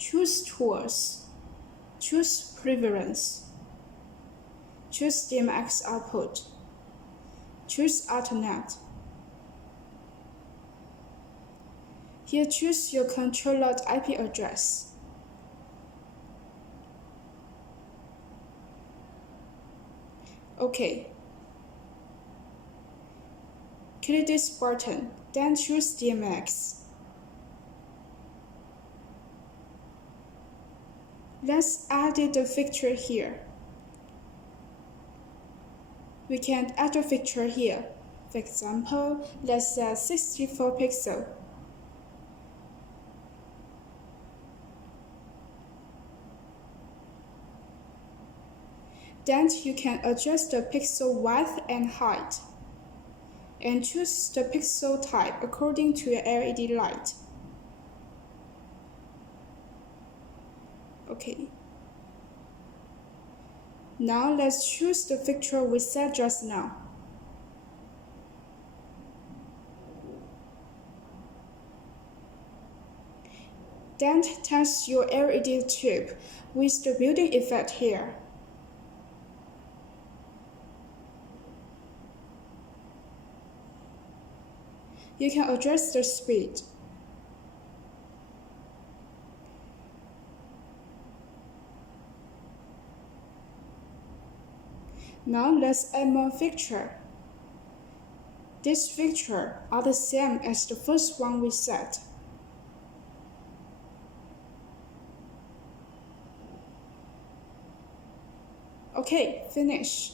choose Tools, choose Preference, choose DMX output, choose Artnet. Here choose your controller IP address. OK. Click this button, then choose DMX. Let's add the fixture here. We can add a fixture here. For example, let's set 64 pixel. Then you can adjust the pixel width and height, and choose the pixel type according to your LED light. OK. Now let's choose the fixture we set just now. Then test your LED tube with the building effect here. You can adjust the speed. Now let's add more fixture. These fixtures are the same as the first one we set. OK, finish.